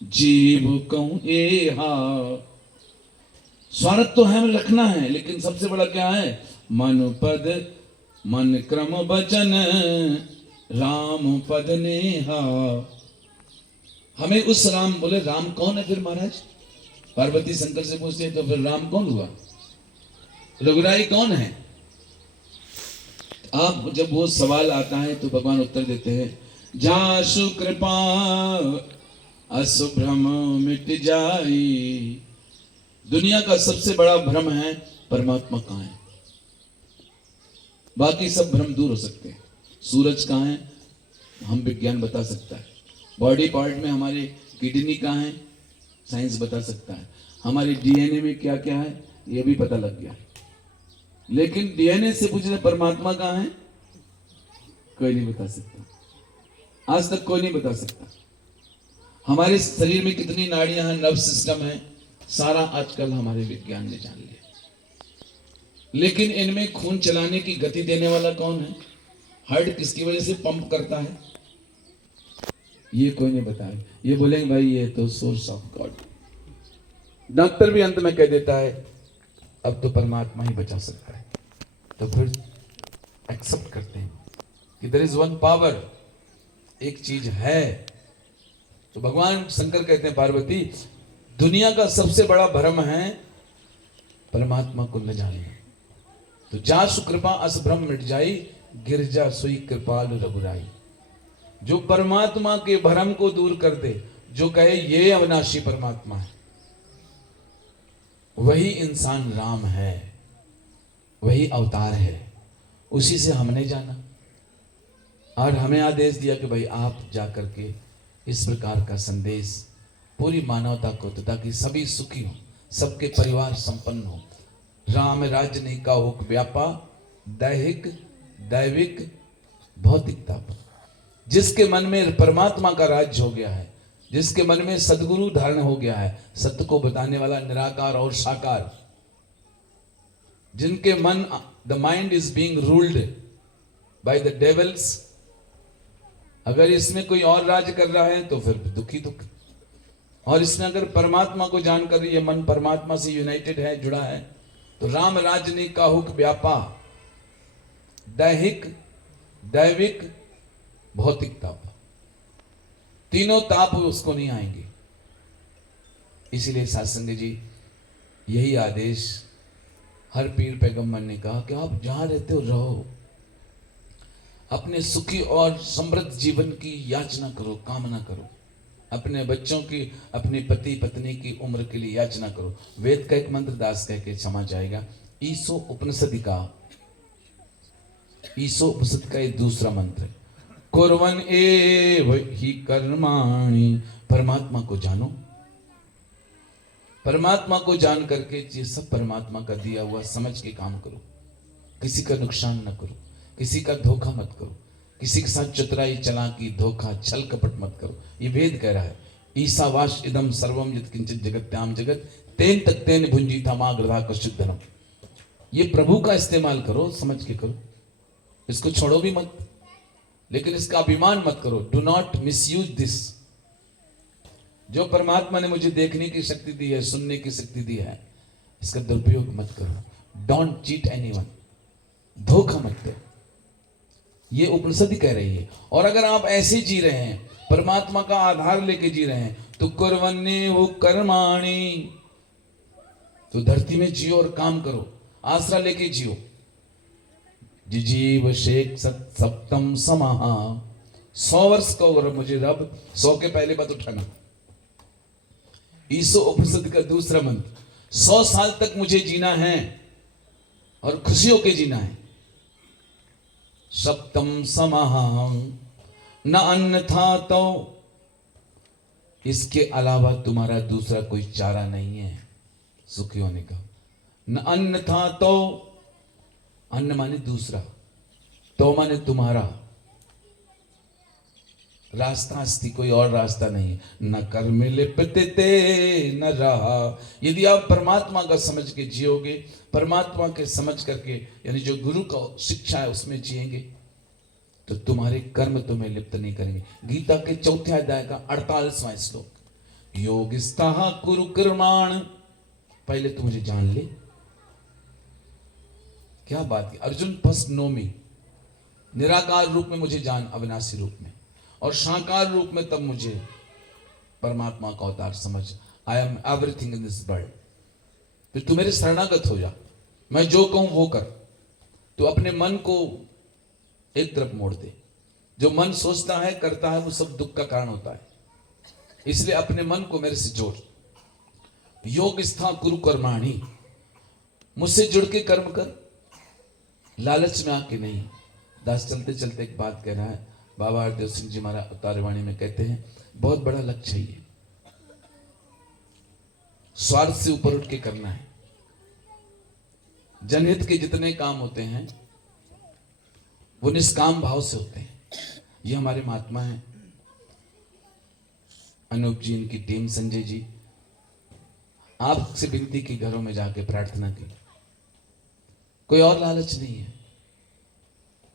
जीव कहूं एहा। स्वार्थ तो हमें रखना है, लेकिन सबसे बड़ा क्या है? मन पद मन क्रम वचन राम पद नेहा। हमें उस राम, बोले राम कौन है फिर महाराज? पार्वती शंकर से पूछते हैं, तो फिर राम कौन हुआ? रघुराई कौन है? आप जब वो सवाल आता है तो भगवान उत्तर देते हैं, जासु कृपा असुभ्रम मिट जाई। दुनिया का सबसे बड़ा भ्रम है परमात्मा कहाँ है। बाकी सब भ्रम दूर हो सकते हैं। सूरज कहाँ है, हम विज्ञान बता सकता है। बॉडी पार्ट में हमारे किडनी कहाँ है, साइंस बता सकता है। हमारे डीएनए में क्या क्या है, ये भी पता लग गया। लेकिन डीएनए से पूछे परमात्मा कहाँ है, कोई नहीं बता सकता। आज तक कोई नहीं बता सकता। हमारे शरीर में कितनी नाड़ियां हैं, नर्व सिस्टम है, सारा आजकल हमारे विज्ञान ने जान लिया। लेकिन इनमें खून चलाने की गति देने वाला कौन है? हार्ट किसकी वजह से पंप करता है, ये कोई नहीं बताया। ये बोलेंगे भाई ये तो सोर्स ऑफ गॉड। डॉक्टर भी अंत में कह देता है अब तो परमात्मा ही बचा सकता है। तो फिर एक्सेप्ट करते हैं कि देयर इज वन पावर, एक चीज है। तो भगवान शंकर कहते हैं, पार्वती दुनिया का सबसे बड़ा भ्रम है परमात्मा को न जानना। तो जासु कृपा अस भ्रम मिट जाई, गिरजा सोई कृपाल रघुराई। जो परमात्मा के भ्रम को दूर कर दे, जो कहे ये अविनाशी परमात्मा है, वही इंसान राम है, वही अवतार है। उसी से हमने जाना और हमें आदेश दिया कि भाई आप जाकर के इस प्रकार का संदेश पूरी मानवता को दो, ताकि सभी सुखी हो, सबके परिवार संपन्न हो। राम राज्य नहीं का हुक व्यापा, दैहिक दैविक भौतिकता पर। जिसके मन में परमात्मा का राज्य हो गया है, जिसके मन में सदगुरु धारण हो गया है, सत्य को बताने वाला निराकार और साकार, जिनके मन, the mind is being ruled by the devils, अगर इसमें कोई और राज्य कर रहा है तो फिर दुखी दुख, और इसमें अगर परमात्मा को जानकर ये मन परमात्मा से यूनाइटेड है, जुड़ा है, तो राम राज्य ने काहुक व्यापा, दैहिक दैविक भौतिक ताप, तीनों ताप उसको नहीं आएंगे। इसीलिए सत्संग जी यही आदेश हर पीर पैगंबर ने कहा कि आप जहां रहते हो रहो, अपने सुखी और समृद्ध जीवन की याचना करो, कामना करो, अपने बच्चों की, अपने पति पत्नी की उम्र के लिए याचना करो। वेद का एक मंत्र दास कह के क्षमा चाहेगा, ईसो उपनिषद का एक दूसरा मंत्र है, कुर्वन् एव हि कर्माणि। परमात्मा को जानो, परमात्मा को जान करके ये सब परमात्मा का दिया हुआ समझ के काम करो, किसी का नुकसान न करो, किसी का धोखा मत करो, किसी के साथ चतुराई चालाकी धोखा छल कपट मत करो। ये वेद कह रहा है, ईसावास इदम सर्वम यत् किंचित जगत्याम जगत तेन तत्तेन भुंजीता मा गृधा कश्चित धनम। ये प्रभु का इस्तेमाल करो, समझ के करो, इसको छोड़ो भी मत, लेकिन इसका अभिमान मत करो। Do not misuse this. जो परमात्मा ने मुझे देखने की शक्ति दी है, सुनने की शक्ति दी है, इसका दुरुपयोग मत करो। डोंट चीट एनीवन, धोखा मत दो। ये उपनिषद कह रही है। और अगर आप ऐसे जी रहे हैं, परमात्मा का आधार लेके जी रहे हैं, तो कुर्वन्ने वो कर्माणि, तो धरती में जियो और काम करो, आसरा लेके जियो। जिजीव शेख सप्तम समाहा, 100 वर्ष का और मुझे रब, 100 के पहले बात उठाना। ईसो उपनिषद का दूसरा मंत्र, 100 साल तक मुझे जीना है और खुशियों के जीना है। सप्तम समाहा न अन्यथा, तो इसके अलावा तुम्हारा दूसरा कोई चारा नहीं है सुखी होने का। न अन्यथा, तो अन्न माने दूसरा, तो माने तुम्हारा रास्ता अस्ति, कोई और रास्ता नहीं। न कर्म लिप्यते न रहा। यदि आप परमात्मा का समझ के जियोगे, परमात्मा के समझ करके, यानी जो गुरु का शिक्षा है उसमें जिएंगे, तो तुम्हारे कर्म तुम्हें लिप्त नहीं करेंगे। गीता के 4थे अध्याय का 48वां श्लोक, योगिस्ताः कुरु कर्माण। पहले तू मुझे जान ले। क्या बात है अर्जुन, फर्स्ट नो मी, निराकार रूप में मुझे जान, अविनाशी रूप में, और साकार रूप में तब मुझे परमात्मा का अवतार समझ। I am everything in this world. फिर तू मेरे शरणागत हो जा, मैं जो कहूं वो कर। तो अपने मन को एक तरफ मोड़ दे। जो मन सोचता है करता है, वो सब दुख का कारण होता है। इसलिए अपने मन को मेरे से जोड़। योग स्था कुरु कर्माणि, मुझसे जुड़ के कर्म कर, लालच में आके नहीं। दास चलते चलते एक बात कह रहा है, बाबा हरदेव सिंह जी महाराज अवतारवाणी में कहते हैं, बहुत बड़ा लक्ष्य है ये, स्वार्थ से ऊपर उठ के करना है। जनहित के जितने काम होते हैं वो निष्काम भाव से होते हैं। ये हमारे महात्मा हैं, अनूप जी, इनकी टीम, संजय जी, आपसे विनती की, घरों में जाके प्रार्थना की। कोई और लालच नहीं है।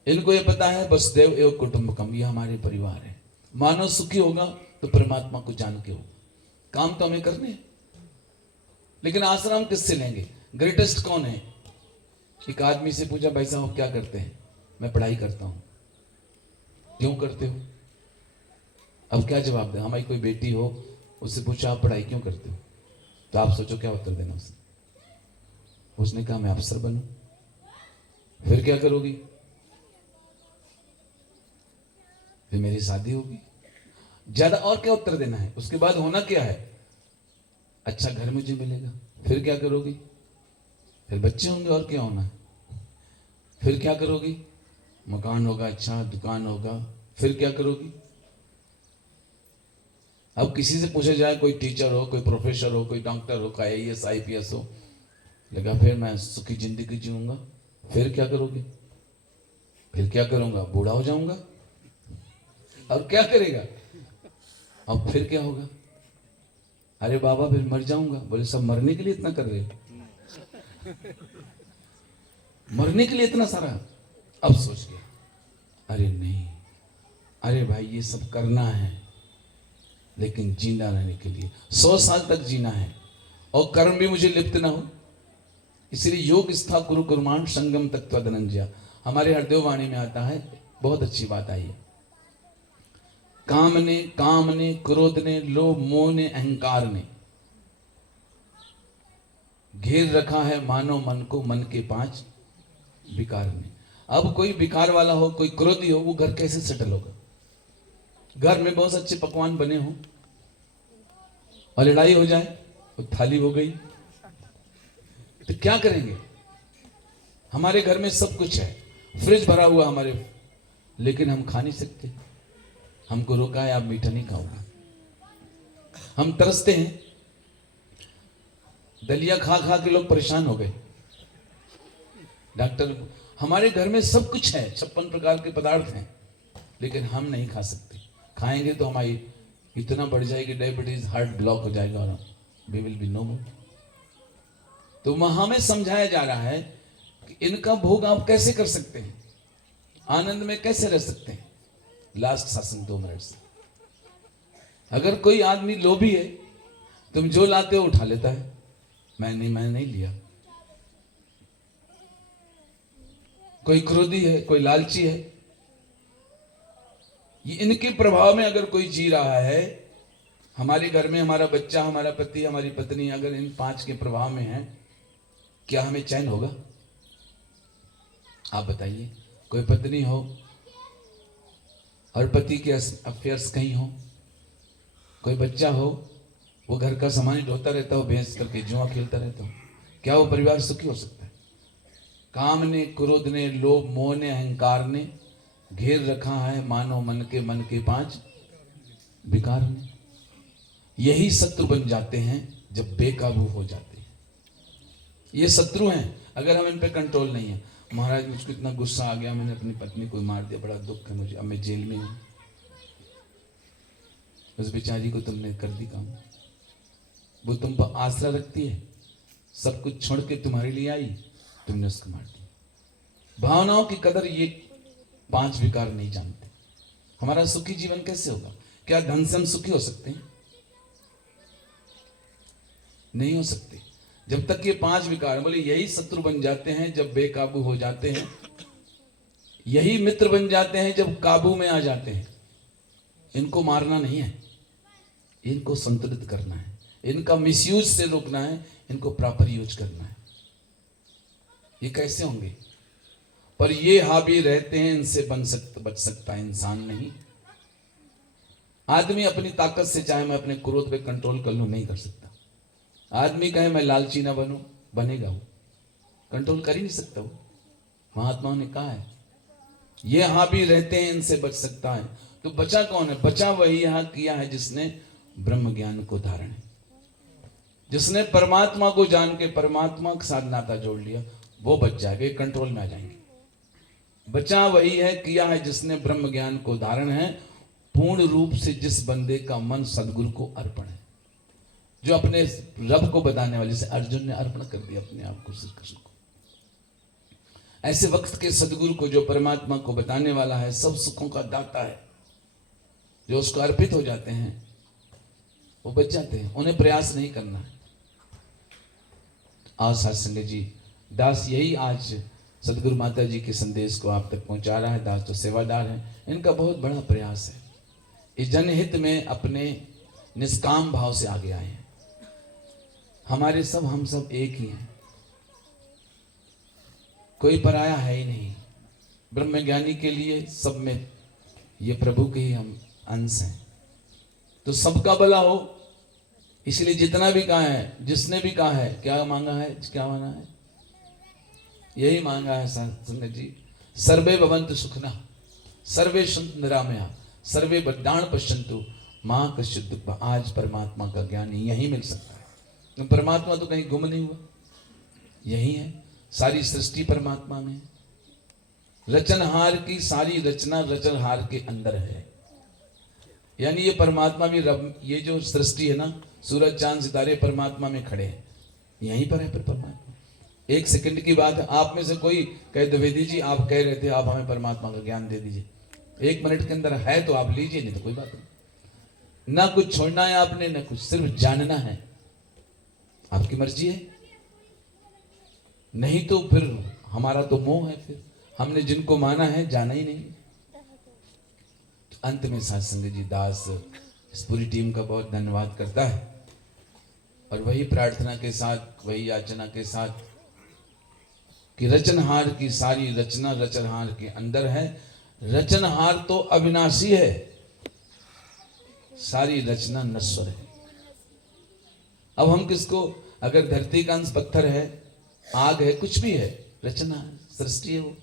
इनको ये पता है वसुदेव एवं कुटुंबकम, ये हमारे परिवार है। मानव सुखी होगा तो परमात्मा को जान के होगा। काम तो हमें करने हैं, लेकिन आश्रम हम किससे लेंगे? ग्रेटेस्ट कौन है? एक आदमी से पूछा, भाई साहब क्या करते हैं? मैं पढ़ाई करता हूं। क्यों करते हो? अब क्या जवाब दें? हमारी कोई बेटी हो, उससे पूछा आप पढ़ाई क्यों करते हो, तो आप सोचो क्या उत्तर देना उसने। उसने कहा मैं अफसर बनूं। फिर क्या करोगी? फिर मेरी शादी होगी। ज्यादा और क्या उत्तर देना है? उसके बाद होना क्या है? अच्छा घर मुझे मिलेगा, फिर क्या करोगी? फिर बच्चे होंगे, और क्या होना है? फिर क्या करोगी? मकान होगा, अच्छा दुकान होगा, फिर क्या करोगी? अब किसी से पूछा जाए, कोई टीचर हो, कोई प्रोफेसर हो, कोई डॉक्टर हो, कोई IAS IPS हो, लगा फिर मैं सुखी जिंदगी जीऊंगा, फिर क्या करोगे? फिर क्या करूंगा? बूढ़ा हो जाऊंगा। और क्या करेगा? अब फिर क्या होगा? अरे बाबा फिर मर जाऊंगा। बोले सब मरने के लिए इतना कर रहे हो? मरने के लिए इतना सारा? अब सोच गया, अरे नहीं, अरे भाई ये सब करना है, लेकिन जीना रहने के लिए 100 साल तक जीना है, और कर्म भी मुझे लिप्त ना हो। इसलिए योग स्था कुरु कुर्माण संगम तत्व धनंजय। हमारे हरदेव वाणी में आता है, बहुत अच्छी बात आई है। काम ने क्रोध ने लोभ मोह ने अहंकार ने घेर रखा है मानव मन को, मन के 5 विकार ने। अब कोई विकार वाला हो, कोई क्रोधी हो, वो घर कैसे सेटल होगा? घर में बहुत अच्छे पकवान बने हो और लड़ाई हो जाए, तो थाली हो गई, तो क्या करेंगे? हमारे घर में सब कुछ है, फ्रिज भरा हुआ हमारे, लेकिन हम खा नहीं सकते। हमको रोका है, आप मीठा नहीं खाओगे। हम तरसते हैं, दलिया खा खा के लोग परेशान हो गए। डॉक्टर, हमारे घर में सब कुछ है, 56 प्रकार के पदार्थ हैं, लेकिन हम नहीं खा सकते। खाएंगे तो हमारी इतना बढ़ जाएगी डायबिटीज, हार्ट ब्लॉक हो जाएगा और वी विल बी नो मोर। तो हमें समझाया जा रहा है कि इनका भोग आप कैसे कर सकते हैं, आनंद में कैसे रह सकते हैं। लास्ट शासन 2 मिनट से, अगर कोई आदमी लोभी है, तुम जो लाते हो उठा लेता है, मैं नहीं लिया। कोई क्रोधी है, कोई लालची है, ये इनके प्रभाव में अगर कोई जी रहा है, हमारे घर में हमारा बच्चा, हमारा पति, हमारी पत्नी अगर इन 5 के प्रभाव में है, क्या हमें चैन होगा? आप बताइए। कोई पत्नी हो और पति के अफेयर्स कहीं हो, कोई बच्चा हो, वो घर का सामान ढोता रहता हो, भैंस करके जुआ खेलता रहता हो, क्या वो परिवार सुखी हो सकता है? काम ने क्रोध ने लोभ मोह ने अहंकार ने घेर रखा है मानव मन के 5 विकार ने। यही शत्रु बन जाते हैं जब बेकाबू हो जाते हैं। ये शत्रु हैं, अगर हम इन पे कंट्रोल नहीं है। महाराज मुझको इतना गुस्सा आ गया, मैंने अपनी पत्नी को मार दिया, बड़ा दुख है मुझे, अब मैं जेल में हूं। उस बेचारी को तुमने कर दी काम, वो तुम पर आसरा रखती है, सब कुछ छोड़ के तुम्हारे लिए आई, तुमने उसको मार दिया। भावनाओं की कदर ये 5 विकार नहीं जानते। हमारा सुखी जीवन कैसे होगा? क्या धन से हम सुखी हो सकते हैं? नहीं हो सकते जब तक ये 5 विकार। बोले यही शत्रु बन जाते हैं जब बेकाबू हो जाते हैं, यही मित्र बन जाते हैं जब काबू में आ जाते हैं। इनको मारना नहीं है, इनको संतुलित करना है, इनका मिसयूज से रोकना है, इनको प्रॉपर यूज करना है। ये कैसे होंगे? पर ये हावी रहते हैं, इनसे बच सकता है इंसान नहीं। आदमी अपनी ताकत से चाहे मैं अपने क्रोध पे कंट्रोल कर लूं, नहीं कर सकता। आदमी कहे मैं लालची ना बनूं, बनेगा वो, कंट्रोल कर ही नहीं सकता वो। महात्माओं ने कहा है ये हावी रहते हैं, इनसे बच सकता है। तो बचा कौन है? बचा वही यहां किया है जिसने ब्रह्म ज्ञान को धारण है, जिसने परमात्मा को जान के परमात्मा के साथ नाता जोड़ लिया, वो बच जाएगा, कंट्रोल में आ जाएंगे। बचा वही है किया है जिसने ब्रह्म ज्ञान को धारण है, पूर्ण रूप से जिस बंदे का मन सदगुरु को अर्पण है, जो अपने रब को बताने वाले से अर्जुन ने अर्पण कर दिया अपने आप को श्री कृष्ण को। ऐसे वक्त के सदगुरु को, जो परमात्मा को बताने वाला है, सब सुखों का दाता है, जो उसको अर्पित हो जाते हैं वो बच जाते हैं, उन्हें प्रयास नहीं करना है। आज सत्संग जी, दास यही आज सदगुरु माता जी के संदेश को आप तक पहुंचा रहा है। दास तो सेवादार है, इनका बहुत बड़ा प्रयास है। इस जनहित में अपने निष्काम भाव से आगे आए हैं। हमारे सब, हम सब एक ही हैं, कोई पराया है ही नहीं। ब्रह्मज्ञानी के लिए सब में ये प्रभु के ही हम अंश हैं। तो सबका भला हो, इसलिए जितना भी कहा है, जिसने भी कहा है, क्या मांगा है, क्या मांगा है, यही मांगा है संगत जी। सर्वे भवन्तु सुखिनः, सर्वे सन्तु निरामया, सर्वे भद्राणि पश्यन्तु मा कश्चित् दुःखभाग्। आज परमात्मा का ज्ञान यही मिल सकता है। तो परमात्मा तो कहीं गुम नहीं हुआ, यही है। सारी सृष्टि परमात्मा में है। रचनहार की सारी रचना रचनहार के अंदर है। यानी ये परमात्मा भी रब, ये जो सृष्टि है ना, सूरज चांद सितारे परमात्मा में खड़े हैं, यहीं पर है पर परमात्मा। एक सेकंड की बात है, आप में से कोई कहे द्विवेदी जी आप कह रहे थे आप हमें परमात्मा का ज्ञान दे दीजिए, 1 मिनट के अंदर है तो आप लीजिए, नहीं तो कोई बात नहीं। ना कुछ छोड़ना है आपने, ना कुछ, सिर्फ जानना है, आपकी मर्जी है। नहीं तो फिर हमारा तो मोह है, फिर हमने जिनको माना है जाना ही नहीं। अंत में साथ संगत जी दास इस पूरी टीम का बहुत धन्यवाद करता है, और वही प्रार्थना के साथ, वही याचना के साथ कि रचनहार की सारी रचना रचनहार के अंदर है। रचनहार तो अविनाशी है, सारी रचना नश्वर है। अब हम किसको, अगर धरती का अंश पत्थर है, आग है, कुछ भी है, रचना सृष्टि है वो,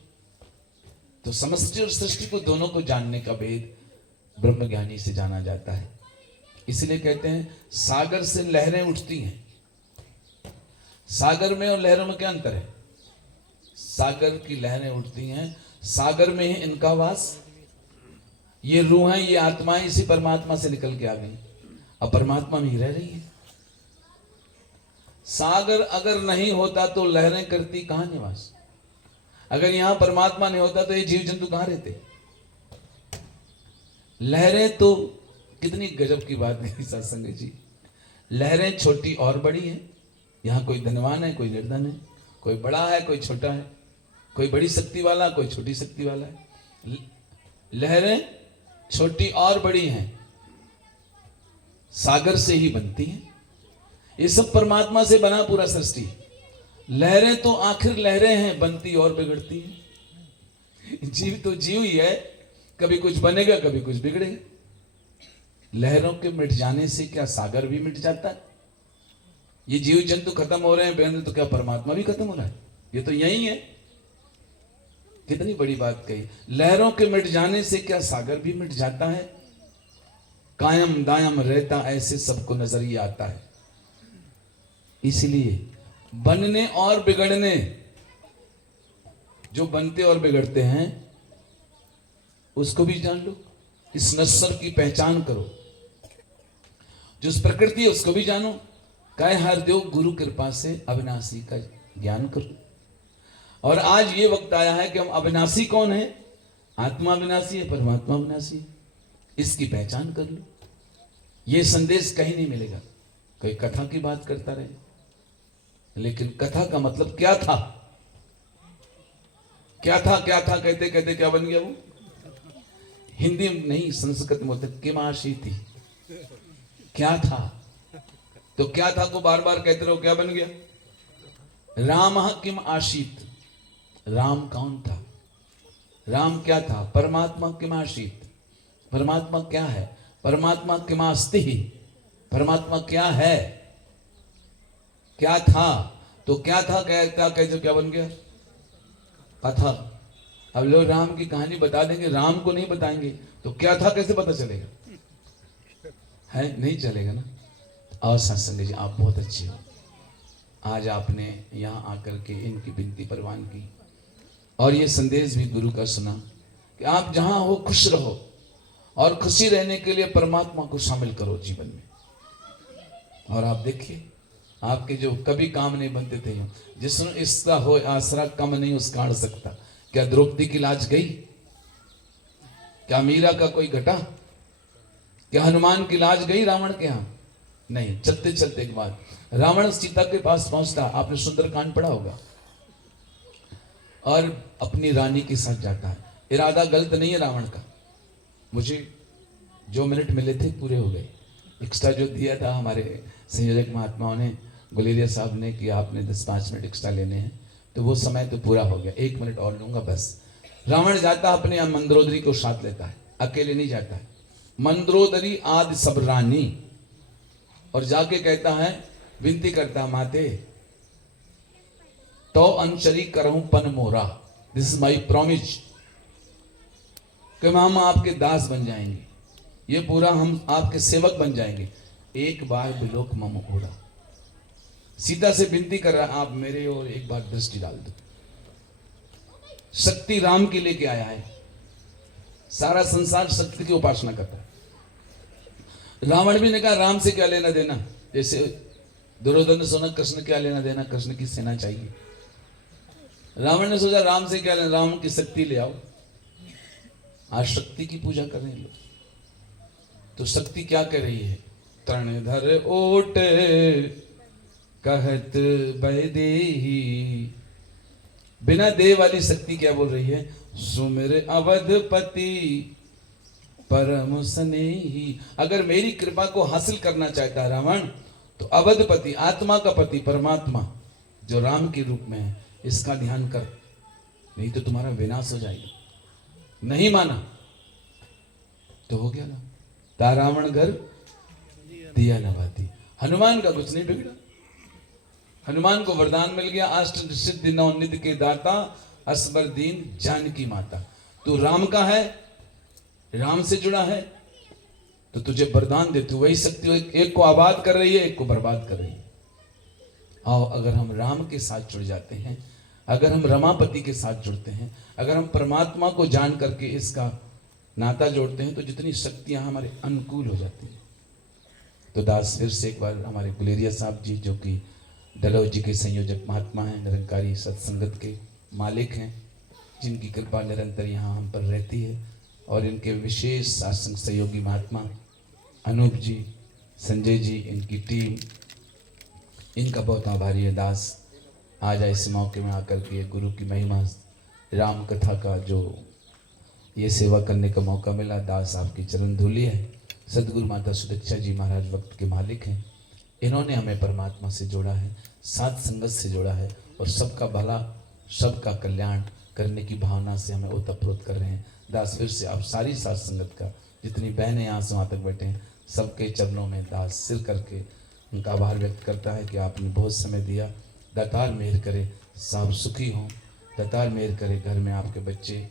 तो समष्टि और सृष्टि को दोनों को जानने का भेद ब्रह्म ज्ञानी से जाना जाता है। इसलिए कहते हैं सागर से लहरें उठती हैं। सागर में और लहरों में क्या अंतर है? सागर की लहरें उठती हैं, सागर में ही इनका वास। ये रूहें, ये आत्माएं इसी परमात्मा से निकल के आ गई, अब परमात्मा में ही रह रही है। सागर अगर नहीं होता तो लहरें करती कहां निवास? अगर यहां परमात्मा नहीं होता तो ये जीव जंतु कहां रहते? लहरें तो कितनी गजब की बात नहीं सत्संग जी। लहरें छोटी और बड़ी हैं। यहां कोई धनवान है, कोई निर्धन है, कोई बड़ा है, कोई छोटा है, कोई बड़ी शक्ति वाला, कोई छोटी शक्ति वाला है। लहरें छोटी और बड़ी हैं, सागर से ही बनती हैं। ये सब परमात्मा से बना पूरा सृष्टि। लहरें तो आखिर लहरें हैं, बनती और बिगड़ती हैं। जीव तो जीव ही है, कभी कुछ बनेगा, कभी कुछ बिगड़ेगा। लहरों के मिट जाने से क्या सागर भी मिट जाता है? ये जीव जंतु खत्म हो रहे हैं बहन, तो क्या परमात्मा भी खत्म हो रहा है? ये तो यही है। कितनी बड़ी बात कही। लहरों के मिट जाने से क्या सागर भी मिट जाता है? कायम दायम रहता ऐसे सबको नजर ही आता है। इसलिए बनने और बिगड़ने, जो बनते और बिगड़ते हैं उसको भी जान लो, इस नश्वर की पहचान करो। जो इस प्रकृति है उसको भी जानो। कहे हर देव गुरु कृपा से अविनाशी का ज्ञान करो। और आज ये वक्त आया है कि हम अविनाशी कौन है? आत्मा अविनाशी है, परमात्मा अविनाशी है। इसकी पहचान कर लो। ये संदेश कहीं नहीं मिलेगा। कोई कथा की बात करता रहे, लेकिन कथा का मतलब क्या था? क्या था कहते कहते क्या बन गया वो? हिंदी में नहीं, संस्कृत में बोलते किमाशी थी। क्या था? तो क्या था को बार बार कहते रहो, क्या बन गया? राम किम आशीत। राम कौन था? राम क्या था? परमात्मा किम आशीत। परमात्मा क्या है? परमात्मा किमास्ति। परमात्मा क्या है? क्या था? तो क्या था कहते क्या बन गया? कथा। अब लोग राम की कहानी बता देंगे, राम को नहीं बताएंगे, तो क्या था कैसे पता चलेगा? है नहीं चलेगा ना। और सत्संग जी आप बहुत अच्छे हो। आज आपने यहाँ आकर के इनकी विनती परवान की, और ये संदेश भी गुरु का सुना कि आप जहाँ हो खुश रहो, और खुशी रहने के लिए परमात्मा को शामिल करो जीवन में। और आप देखिए आपके जो कभी काम नहीं बनते थे, जिसने इसका हो आसरा कम नहीं उसका अड़ सकता। क्या द्रौपदी की लाज गई? क्या मीरा का कोई घटा? क्या हनुमान की लाज गई रावण के यहां? नहीं। चलते चलते एक बात, रावण सीता के पास पहुंचता, आपने सुंदरकांड पढ़ा होगा, और अपनी रानी के साथ जाता है। इरादा गलत नहीं है रावण का। मुझे जो मिनट मिले थे पूरे हो गए। एक्स्ट्रा जो दिया था हमारे संयोजक महात्माओं ने, गुलेरिया साहब ने, कि आपने 10-5 मिनट एक्स्ट्रा लेने हैं, तो वो समय तो पूरा हो गया। 1 मिनट और लूंगा बस। रावण जाता अपने मंदरोदरी को साथ लेता है, अकेले नहीं जाता है। मंद्रोदरी आदि सब रानी, और जाके कहता है, विनती करता है, माते तो अंशरी करहूं पन मोरा, दिस इज माई प्रॉमिस, कि हम आपके दास बन जाएंगे, ये पूरा हम आपके सेवक बन जाएंगे, एक बार बिलोक मम ओरा। सीता से विनती कर रहा है, आप मेरे और एक बार दृष्टि डाल दो। शक्ति राम के लेके आया है, सारा संसार शक्ति की उपासना करता है। रावण भी ने कहा राम से क्या लेना देना, जैसे दुर्योधन ने सुना कृष्ण क्या लेना देना, कृष्ण की सेना चाहिए। रावण ने सोचा राम से क्या लेना, राम की शक्ति ले आओ। आज शक्ति की पूजा कर रहे हैं लोग। तो शक्ति क्या कर रही है, तरणधर ओट कहत बैदेही, बिना देह वाली शक्ति क्या बोल रही है, सुमिर अवधपति परम स्नेही। अगर मेरी कृपा को हासिल करना चाहता है रावण, तो अवधपति आत्मा का पति परमात्मा जो राम के रूप में है, इसका ध्यान कर, नहीं तो तुम्हारा विनाश हो जाएगा। नहीं माना तो हो गया ना, ता रावण घर दिया न बाती। हनुमान का कुछ नहीं बिगड़ा, हनुमान को वरदान मिल गया, अष्ट सिद्धि नौ निधि के दाता, असबर दीन जानकी माता। तू राम का है, राम से जुड़ा है, तो तुझे वरदान दे, तू वही शक्ति एक को आबाद कर रही है, एक को बर्बाद कर रही है। आओ, अगर हम राम के साथ जुड़ जाते हैं, अगर हम रमापति के साथ जुड़ते हैं, अगर हम परमात्मा को जान करके इसका नाता जोड़ते हैं, तो जितनी शक्तियां हमारे अनुकूल हो जाती हैं। तो दास फिर से एक बार हमारे गुलेरिया साहब जी, जो कि डलहौजी जी के संयोजक महात्मा हैं, निरंकारी सत्संगत के मालिक हैं, जिनकी कृपा निरंतर यहाँ हम पर रहती है, और इनके विशेष सत्संग सहयोगी महात्मा अनूप जी, संजय जी, इनकी टीम, इनका बहुत आभारी है। दास आज इस मौके में आकर के गुरु की महिमा राम कथा का जो ये सेवा करने का मौका मिला, दास आपकी चरण धूली है। सदगुरु माता सुदक्षा जी महाराज वक्त के मालिक हैं, इन्होंने हमें परमात्मा से जोड़ा है, साथ संगत से जोड़ा है, और सबका भला सबका कल्याण करने की भावना से हमें ओतप्रोत कर रहे हैं। दास फिर से आप सारी साथ संगत का, जितनी बहनें यहाँ से वहाँ तक बैठे हैं, सबके चरणों में दास सिर करके उनका आभार व्यक्त करता है कि आपने बहुत समय दिया। दातार मेहर करे, सब सुखी हों, दातार मेहर करे, घर में आपके बच्चे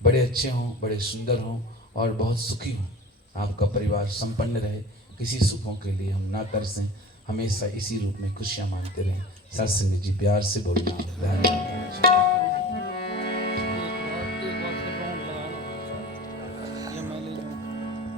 बड़े अच्छे हों, बड़े सुंदर हों, और बहुत सुखी हों, आपका परिवार संपन्न रहे। किसी सुखों के लिए हम ना तरसें, हमेशा इसी रूप में खुशियाँ मानते रहें। सत्संग जी प्यार से बोलना।